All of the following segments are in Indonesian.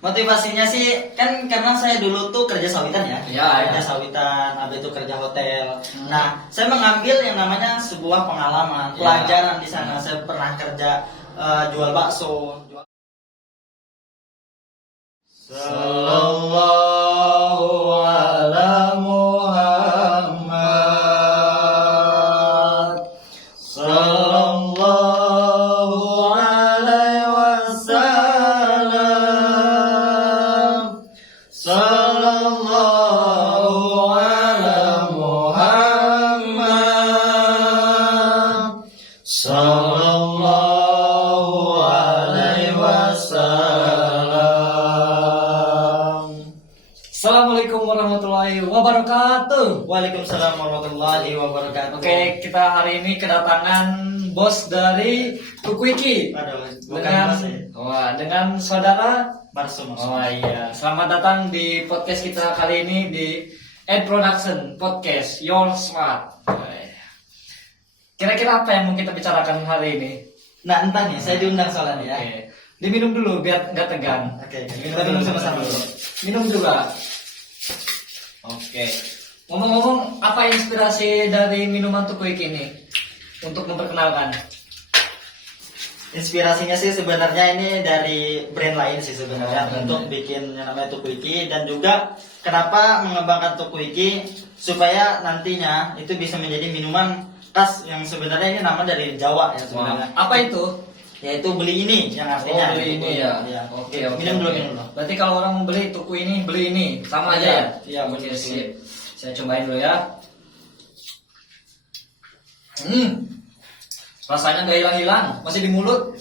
Motivasinya sih kan karena saya dulu tuh kerja sawitan ya, kerja ya. sawitan, habis itu kerja hotel. Nah, saya mengambil yang namanya sebuah pengalaman, Ya. pelajaran di sana. Saya pernah kerja jual bakso. Sallallahu ala Muhammad. Sallallahu alaihi wasallam. Sallallahu ala Muhammad. Sallallahu alaihi wasallam. Assalamualaikum warahmatullahi wabarakatuh. Waalaikumsalam warahmatullahi wabarakatuh. Oke, kita hari ini kedatangan bos dari Tukuiki Aduh, bukan dengan saudara. Marsum. Oh iya, selamat datang di podcast kita kali ini di Ed Production Podcast Your Smart. Kira-kira apa yang mau kita bicarakan hari ini? Nah, entah nih, saya diundang soalnya ya. Oke, diminum dulu biar nggak tegang. Oke, kita minum sama-sama dulu. Minum juga. Oke. Ngomong-ngomong, apa inspirasi dari minuman Tukuiki ini untuk memperkenalkan? Inspirasinya sih sebenarnya ini dari brand lain sih sebenarnya untuk bikin yang namanya Tukuiki, dan juga kenapa mengembangkan Tukuiki supaya nantinya itu bisa menjadi minuman khas yang sebenarnya ini nama dari Jawa ya sebenarnya. Apa itu? Yaitu beli ini yang artinya. Beli ini ya. Oke. Minum dulu. Berarti kalau orang mau beli tuku ini, beli ini, sama aja ya? Iya, Oke, betul. sip. Saya cobain dulu ya. Rasanya nggak hilang-hilang, masih di mulut.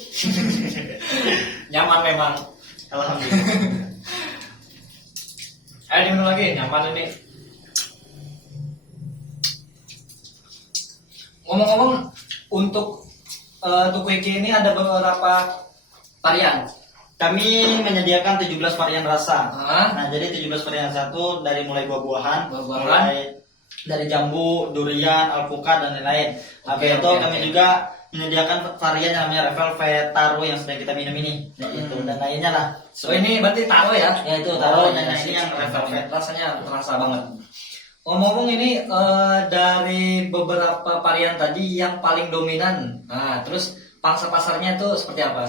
Nyaman memang. Alhamdulillah. Ayo diminum lagi, nyaman ini. Ngomong-ngomong, untuk Tukuiki ini ada beberapa varian. Kami menyediakan 17 varian rasa. Hah? Nah, jadi 17 varian satu dari mulai buah-buahan, Buah-buahan. mulai dari jambu, durian, alpukat dan lain-lain. Habis itu oke, kami oke. juga menyediakan varian yang namanya red velvet, taro yang sedang kita minum ini. Nah, itu dan lainnya lah. So ini berarti taro ya? Ya, itu taro, dan iya, ini yang red velvet. Rasanya terasa banget. Ngomong-ngomong ini dari beberapa varian tadi yang paling dominan. Nah, terus pangsa pasarnya tuh seperti apa?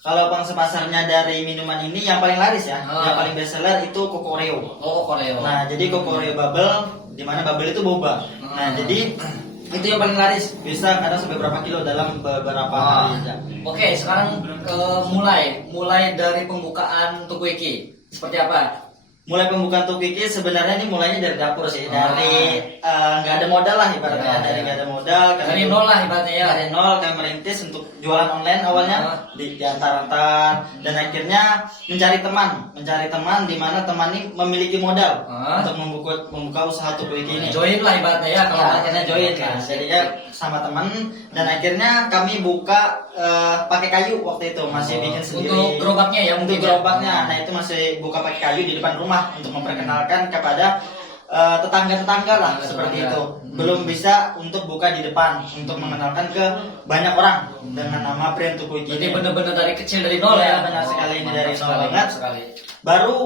Kalau pangsa pasarnya dari minuman ini yang paling laris ya, yang paling best seller itu Coco Oreo. Oh, Koreo. Nah, jadi Coco Oreo bubble, di mana bubble itu boba. Nah, jadi itu yang paling laris, bisa kadang sampai berapa kilo dalam beberapa hari aja. Oke, sekarang mulai dari pembukaan Tukuiki. Seperti apa? Mulai pembukaan Tukuiki sebenarnya ini mulainya dari dapur sih, dari nggak ada modal lah ibaratnya, dari nggak ada modal. Dari nol lah ibaratnya ya. Dari nol kami merintis untuk jualan online awalnya di antar-antar, dan akhirnya mencari teman di mana teman ini memiliki modal untuk membuka usaha Tukuiki ini. Join lah ibaratnya ya. Kalau akhirnya join kan, jadinya sama teman, dan akhirnya kami buka pakai kayu waktu itu, masih bikin sendiri. Untuk gerobaknya ya Untuk mungkin. gerobaknya, nah itu masih buka pakai kayu di depan rumah untuk memperkenalkan kepada tetangga-tetangga lah seperti itu. Belum bisa untuk buka di depan untuk mengenalkan ke banyak orang dengan nama brand Tukuiki. Jadi benar-benar dari kecil dari nol Ya, ya. benar sekali, ini dari nol sekali, banget. sekali. Baru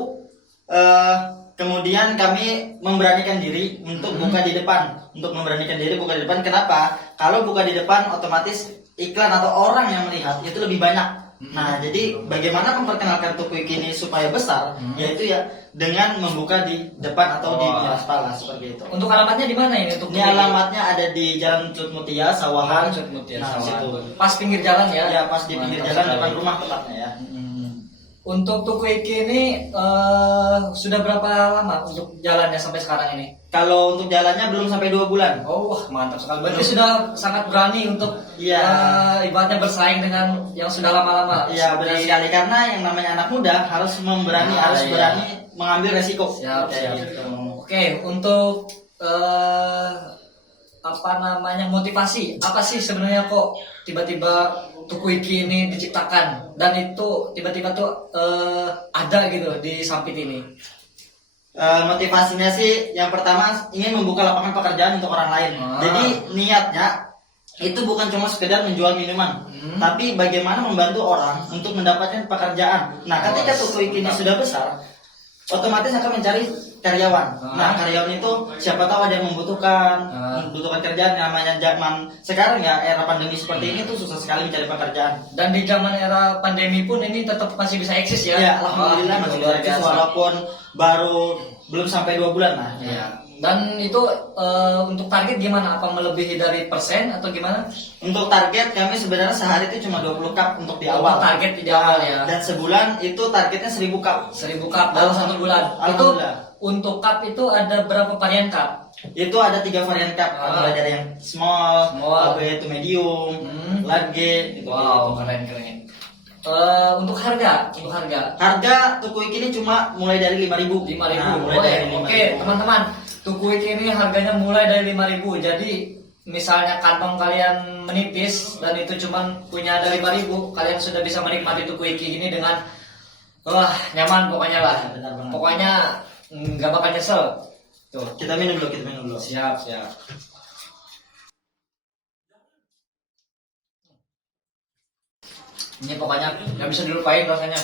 kemudian kami memberanikan diri untuk buka di depan. Untuk memberanikan diri buka di depan, kenapa? Kalau buka di depan otomatis iklan atau orang yang melihat itu lebih banyak. Nah, jadi bagaimana memperkenalkan Tukuiki ini supaya besar? Yaitu ya dengan membuka di depan atau di pinggir aspal lah, seperti itu. Untuk alamatnya di mana ini untuk Ini alamatnya ada di Jalan Cut Mutia, Sawahan. Nah, situ. Pas pinggir jalan ya. Ya, pas di pinggir Mantap jalan sekali. depan rumah tepatnya ya. Untuk Tukuiki ini sudah berapa lama untuk jalannya sampai sekarang ini? Kalau untuk jalannya belum sampai 2 bulan. Oh, wah, mantap sekali. Berarti sudah sangat berani untuk Iya. ibaratnya bersaing dengan yang sudah lama-lama. Iya, benar sekali, karena yang namanya anak muda harus berani iya. mengambil resiko. Siap, siap. Gitu. Oke, untuk motivasi apa sih sebenarnya kok tiba-tiba Tukuiki ini diciptakan dan itu tiba-tiba tuh ada gitu di Sampit ini? Motivasinya sih yang pertama ingin membuka lapangan pekerjaan untuk orang lain. Jadi niatnya itu bukan cuma sekedar menjual minuman, tapi bagaimana membantu orang untuk mendapatkan pekerjaan. Nah, ketika toko ini sudah besar, otomatis akan mencari karyawan. Nah, karyawan itu siapa tahu ada yang membutuhkan kerjaan. Namanya zaman sekarang ya, era pandemi seperti ini tuh susah sekali mencari pekerjaan. Dan di zaman era pandemi pun ini tetap masih bisa eksis ya. Ya, alhamdulillah masih luar bisa eksis biasa. walaupun baru belum sampai 2 bulan lah. Ya. Dan itu untuk target gimana? Apa melebihi dari persen atau gimana? Untuk target kami sebenarnya sehari itu cuma 20 cup untuk di awal. Target di awal ya. Dan sebulan itu targetnya 1000 cup. 1000 cup dalam 1 bulan. Itu Alhamdulillah. untuk cup itu ada berapa varian cup? Itu ada 3 varian cup, mulai dari yang small, itu medium, large gitu. Wow, keren. Untuk harga, Harga tuku iki ini cuma mulai dari 5.000. 5.000. Mulai dari 5.000. Oke, teman-teman. Tukuik ini harganya mulai dari 5.000. Jadi misalnya kantong kalian menipis dan itu cuma punya ada 5.000, kalian sudah bisa menikmati tukuik ini dengan nyaman pokoknya lah. Benar banget. Pokoknya nggak bakal nyesel. Tuh. Kita minum dulu. Siap. Ini pokoknya nggak bisa dilupain rasanya.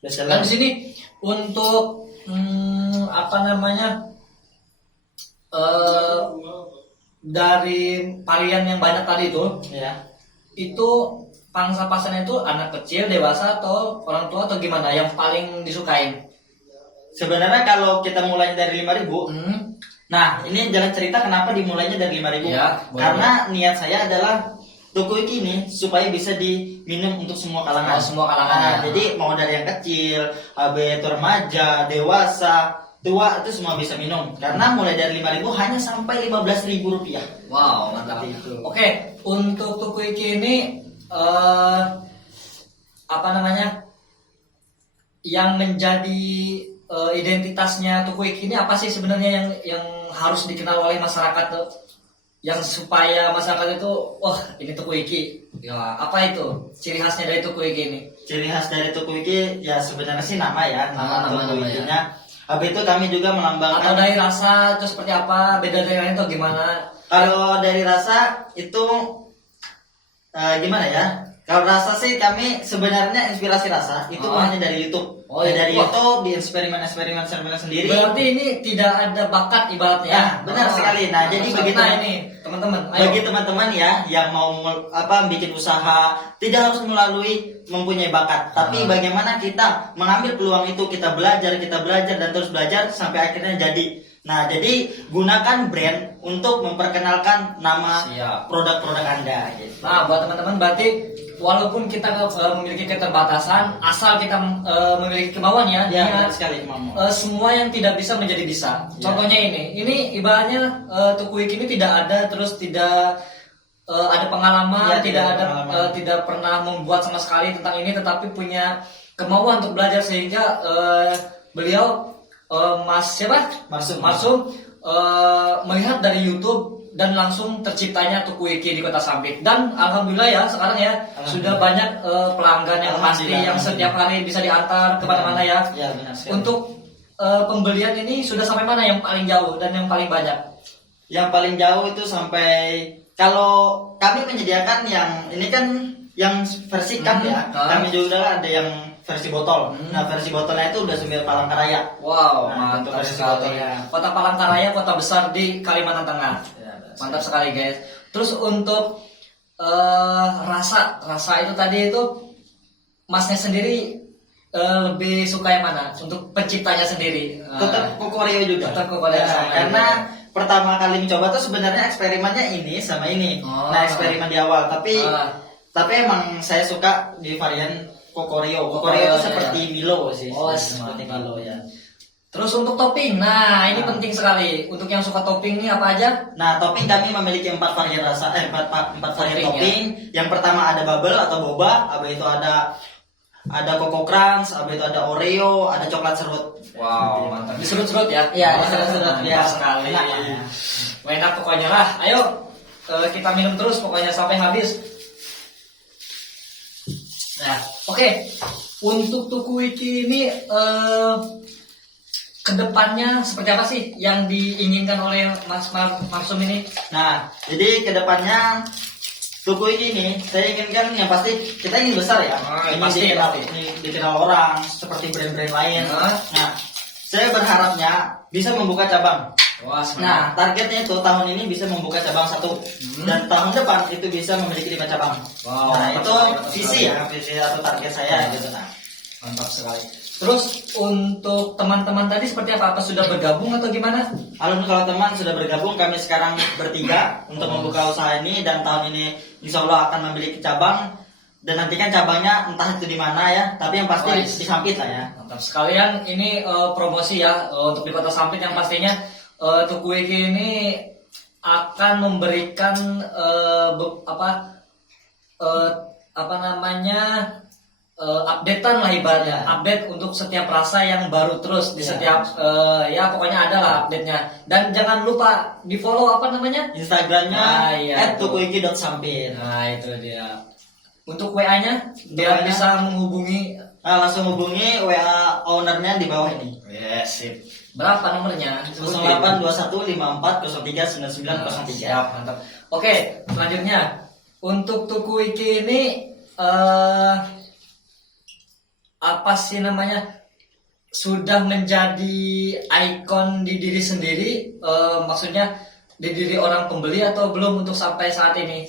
Dan di sini untuk dari varian yang banyak tadi itu pangsa pasarnya itu anak kecil, dewasa atau orang tua atau gimana yang paling disukain? Sebenarnya kalau kita mulai dari 5.000, nah ini jangan cerita kenapa dimulainya dari 5.000. Ya, karena niat saya adalah tuku ini supaya bisa diminum untuk semua kalangan. Semua kalangan. Nah, jadi mau dari yang kecil, itu remaja, dewasa, tua itu semua bisa minum. Karena mulai dari 5.000 hanya sampai 15.000 rupiah. Wow, mantap. Itu. Oke, untuk tuku ini yang menjadi identitasnya tuku ini apa sih sebenarnya yang harus dikenal oleh masyarakat tuh? Yang supaya masyarakat itu, ini tuku iki. Ya, apa itu ciri khasnya dari tuku iki ini? Ciri khas dari tuku iki ya sebenarnya sih nama tuku ya. ikinya. Habis itu kami juga melambangkan. Atau dari rasa itu seperti apa? Beda dari lain atau gimana? Kalau dari rasa itu gimana ya? Kalau rasa sih kami sebenarnya inspirasi rasa itu hanya dari YouTube. Dari YouTube di eksperimen sendiri. Berarti ini tidak ada bakat ibaratnya. Ya, benar sekali. Nah, jadi begitu ini teman-teman. Bagi teman-teman ya yang mau bikin usaha tidak harus mempunyai bakat, tapi bagaimana kita mengambil peluang itu, kita belajar dan terus belajar sampai akhirnya jadi. Nah, jadi gunakan brand untuk memperkenalkan nama produk-produk Anda gitu. Nah, buat teman-teman berarti walaupun kita memiliki keterbatasan, asal kita memiliki kemauan ya, benar sekali kemauan. semua yang tidak bisa menjadi bisa. Contohnya ini ibaratnya tuku ini tidak ada, terus tidak ada pengalaman, tidak pernah membuat sama sekali tentang ini, tetapi punya kemauan untuk belajar sehingga beliau Marsum melihat dari YouTube dan langsung terciptanya tuku iki di Kota Sampit. Dan alhamdulillah ya sekarang ya sudah banyak pelanggan yang pasti yang setiap hari bisa diantar kemana-mana ya. Untuk pembelian ini sudah sampai mana yang paling jauh dan yang paling banyak? Yang paling jauh itu sampai, kalau kami menyediakan yang ini kan yang versi cup ya. Kami juga ada yang versi botol. Nah, versi botolnya itu udah sampai Palangkaraya. Wow, nah, mantap sekali. Kota Palangkaraya, kota besar di Kalimantan Tengah. Mantap sekali guys. Terus untuk rasa itu tadi itu masnya sendiri lebih suka yang mana? Untuk penciptanya sendiri? Tetap Kokoreo juga. Tetap Kokoreo karena pertama kali mencoba tuh sebenarnya eksperimennya ini sama ini. Nah, eksperimen di awal, tapi emang saya suka di varian Kokoreo. Kokoreo itu seperti Milo sih. Seperti Milo ya. Terus untuk topping, nah ini penting sekali. Untuk yang suka topping ini apa aja? Nah, topping kami memiliki 4 varian rasa, 4 varian topping. Yang pertama ada bubble atau boba, habis itu ada Coco Crunch, habis itu ada Oreo, ada coklat serut. Wow, mantap. Diserut-serut ya? Iya, diserut-serut. Ya, sekali. Enak pokoknya lah. Ayo kita minum terus pokoknya sampai habis. Nah, oke. Untuk tuku iki ini kedepannya seperti apa sih yang diinginkan oleh Mas Marsum ini? Nah, jadi kedepannya Tuku ini saya inginkan yang pasti kita ingin besar ya. Ingin pasti, dikenal, pasti. dikenal orang seperti brand-brand lain. Nah. Nah, saya berharapnya bisa membuka cabang. Wah, Nah, targetnya itu tahun ini bisa membuka cabang 1 dan tahun depan itu bisa memiliki 5 cabang. Wow, Nah, mantap itu sekali, mantap visi sekali. ya, visi atau target saya gitu. Nah, mantap sekali. Terus untuk teman-teman tadi seperti apa? Apa sudah bergabung atau gimana? Halo, kalau teman sudah bergabung, kami sekarang bertiga untuk membuka usaha ini dan tahun ini insya Allah akan memiliki cabang dan nantikan cabangnya entah itu di mana ya, tapi yang pasti di Sampit lah ya. Mantap sekalian, ini promosi ya untuk di Kota Sampit yang pastinya Tuku Iki ini akan memberikan apa namanya updatean lah ibaratnya, update untuk setiap rasa yang baru terus di setiap ya pokoknya ada lah update-nya. Dan jangan lupa di follow apa namanya Instagramnya @tukuiki.sampit. Nah itu dia. Untuk WA-nya biar bisa menghubungi. Nah, langsung hubungi WA ownernya di bawah ini. Yes, sip. Berapa nomornya? 082154039903. Siap, mantap. Oke, selanjutnya untuk Tuku Iki ini apa sih namanya, sudah menjadi ikon di diri sendiri, maksudnya di diri orang pembeli atau belum untuk sampai saat ini?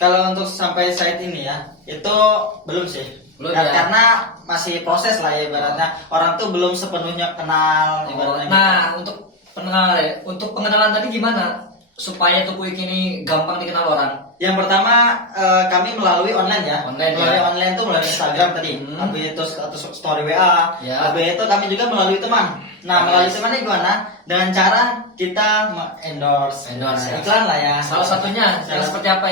Kalau untuk sampai saat ini ya, itu belum sih. Belum ya? Karena masih proses lah ya, ibaratnya orang tuh belum sepenuhnya kenal ibaratnya gitu. Nah, untuk pengenalan tadi gimana supaya Tuku Iki ini gampang dikenal orang? Yang pertama kami melalui online ya. Melalui ya. online tuh melalui Instagram tadi. Habis itu atau story WA. Ya. Habis itu kami juga melalui teman. Nah, melalui temannya gimana? Dengan cara kita endorse iklan lah ya. Salah satunya yang seperti apa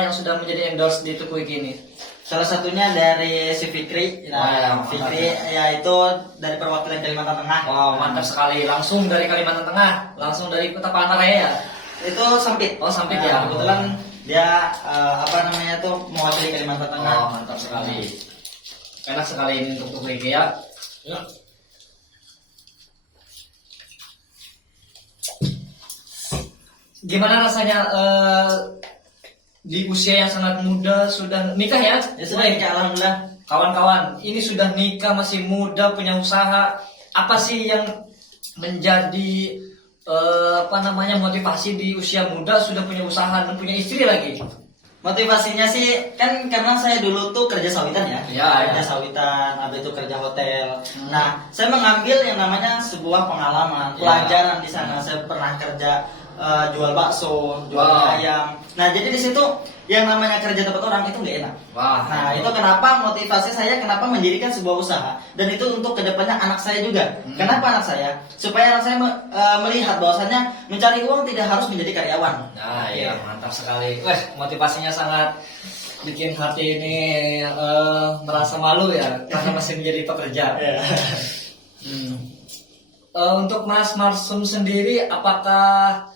yang sudah menjadi endorse di Tuku Iki ini? Salah satunya dari si Fikri. Nah, Fikri ya itu dari perwakilan Kalimantan Tengah. Wow, mantap sekali. Langsung dari Kalimantan Tengah, langsung dari Kota Palangkaraya ya. Itu Sampit. Oh, Sampit Nah, ya. Kebetulan dia mewakili Kalimantan Tengah. Oh, mantap sekali. Enak sekali ini untuk Tuku Iki ya. Gimana rasanya di usia yang sangat muda sudah nikah ya? Ya sudah nikah, alhamdulillah. Kawan-kawan, ini sudah nikah, masih muda, punya usaha. Apa sih yang menjadi motivasi di usia muda sudah punya usaha dan punya istri lagi? Motivasinya sih kan karena saya dulu tuh kerja sawitan ya. Kerja sawitan, habis itu kerja hotel. Nah, saya mengambil yang namanya sebuah pengalaman, pelajaran di sana. Saya pernah kerja jual bakso, jual ayam. Nah, jadi di situ yang namanya kerja tempat orang itu nggak enak. Nah, itu kenapa motivasi saya kenapa mendirikan sebuah usaha, dan itu untuk kedepannya anak saya juga. Kenapa anak saya? Supaya anak saya melihat bahwasannya mencari uang tidak harus menjadi karyawan. Nah, iya, mantap sekali. Motivasinya sangat bikin hati ini merasa malu ya karena masih menjadi pekerja. Untuk Mas Marsum sendiri, apakah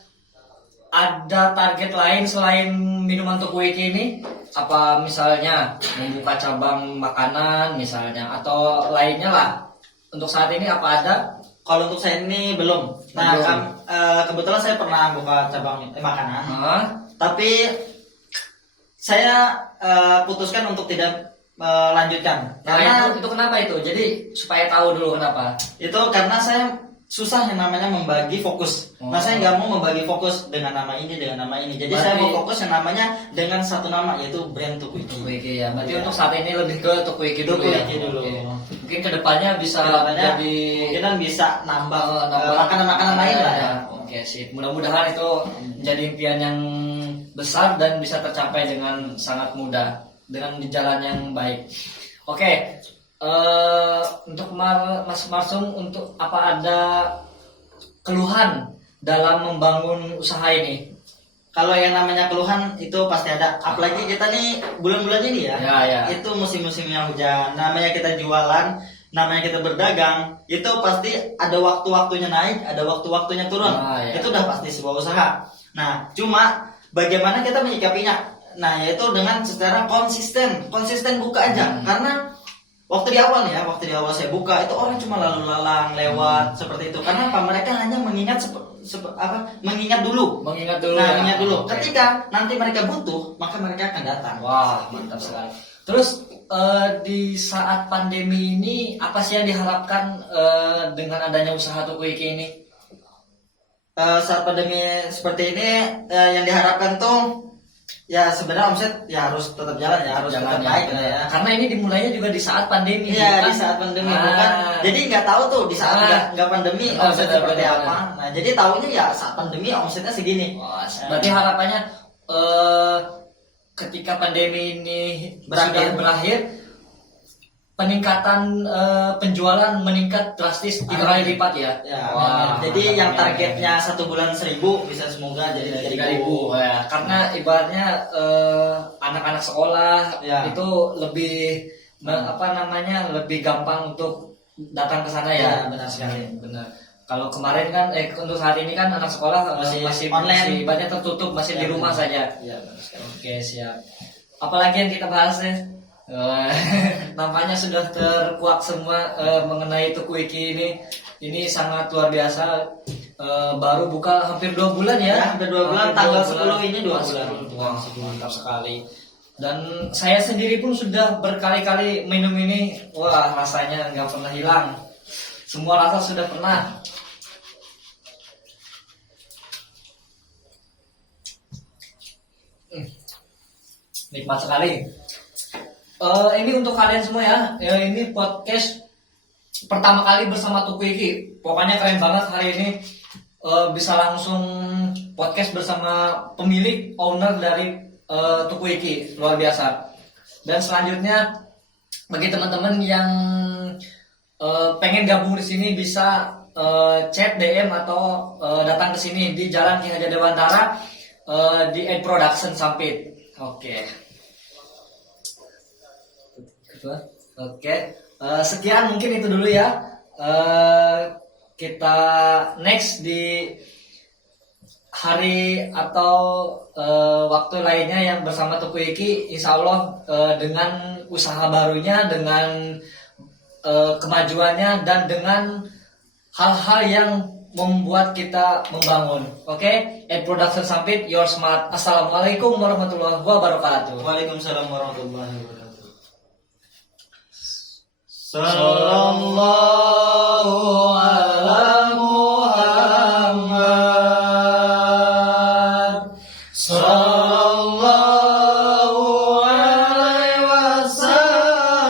ada target lain selain minuman Tuku Iki ini? Apa misalnya membuka cabang makanan misalnya atau lainnya lah? Untuk saat ini apa ada? Kalau untuk saya ini belum. Nah, kebetulan saya pernah buka cabang makanan. Tapi saya putuskan untuk tidak melanjutkan. Karena itu kenapa itu? Jadi supaya tahu dulu kenapa. Itu karena saya susah yang namanya membagi fokus. Nah, saya nggak mau membagi fokus dengan nama ini, dengan nama ini. Jadi saya mau fokus yang namanya dengan satu nama, yaitu brand Tuku Iki. Tuku Iki ya. Berarti untuk saat ini lebih ke Tuku Iki dulu ya. Mungkin kedepannya bisa jadi mungkin bisa nambah makanan-makanan lain lah ya. Oke, sip. Mudah-mudahan itu menjadi impian yang besar dan bisa tercapai dengan sangat mudah, dengan jalan yang baik. Oke. Untuk Mas Marsum, untuk apa ada keluhan dalam membangun usaha ini? Kalau yang namanya keluhan itu pasti ada. Apalagi kita nih bulan-bulan ini ya. Itu musim-musimnya hujan. Namanya kita jualan, namanya kita berdagang, itu pasti ada waktu-waktunya naik, ada waktu-waktunya turun. Itu udah pasti sebuah usaha. Nah, cuma bagaimana kita menyikapinya? Nah, yaitu dengan secara konsisten buka aja. Karena waktu di awal saya buka itu orang cuma lalu lalang lewat seperti itu. Karena apa? Mereka hanya mengingat mengingat dulu. Mengingat dulu. Nah, ya. mengingat dulu. Oke. Ketika nanti mereka butuh, maka mereka akan datang. Wah, mantap sekali. Terus di saat pandemi ini apa sih yang diharapkan dengan adanya usaha Tukuiki ini? Saat pandemi seperti ini yang diharapkan tuh ya sebenarnya omset ya harus tetap jalan ya, harus tetap baik lah ya. Karena ini dimulainya juga di saat pandemi. Iya, bukan? di saat pandemi bukan. Jadi nggak tahu tuh di saat nggak pandemi omset seperti apa. Nah, jadi tahunya ya saat pandemi omsetnya segini. Wah, berarti harapannya ketika pandemi ini sudah berakhir, peningkatan penjualan meningkat drastis 3 kali lipat ya. Ya, Wah, jadi yang targetnya 1 bulan 1.000 bisa semoga jadi 3.000. Ya, karena ibaratnya anak-anak sekolah Ya. itu lebih lebih gampang untuk datang ke sana ya. Ya, benar sekali. Benar. Kalau kemarin kan untuk saat ini kan anak sekolah masih online. masih ibaratnya tertutup, masih Ya, di rumah benar. saja. Ya, benar sekali. Oke, siap. Apalagi yang kita bahas nih? Nampaknya sudah terkuak semua mengenai Tukuiki ini. Ini sangat luar biasa. Baru buka hampir 2 bulan ya. Ya, hampir 2 bulan, Hampir tanggal 2 10 ini 2 bulan. Wah, mantap sekali. Dan saya sendiri pun sudah berkali-kali minum ini. Wah, rasanya nggak pernah hilang. Semua rasa sudah pernah. Nikmat sekali. Ini untuk kalian semua ya. Ini podcast pertama kali bersama Tukuiki. Pokoknya keren banget hari ini. Bisa langsung podcast bersama pemilik owner dari Tukuiki. Luar biasa. Dan selanjutnya bagi teman-teman yang pengen gabung di sini bisa chat DM atau datang ke sini di Jalan Ki Hajar Dewantara di Ed Production Sampit. Oke. Sekian mungkin itu dulu ya. Kita next di hari atau waktu lainnya yang bersama Tukuiki, insya Allah dengan usaha barunya, dengan kemajuannya, dan dengan hal-hal yang membuat kita membangun. Oke, Ed Production Sampit, your smart. Assalamualaikum warahmatullahi wabarakatuh. Waalaikumsalam warahmatullahi wabarakatuh. Sallallahu ala Muhammad. Sallallahu alaihi wasallam.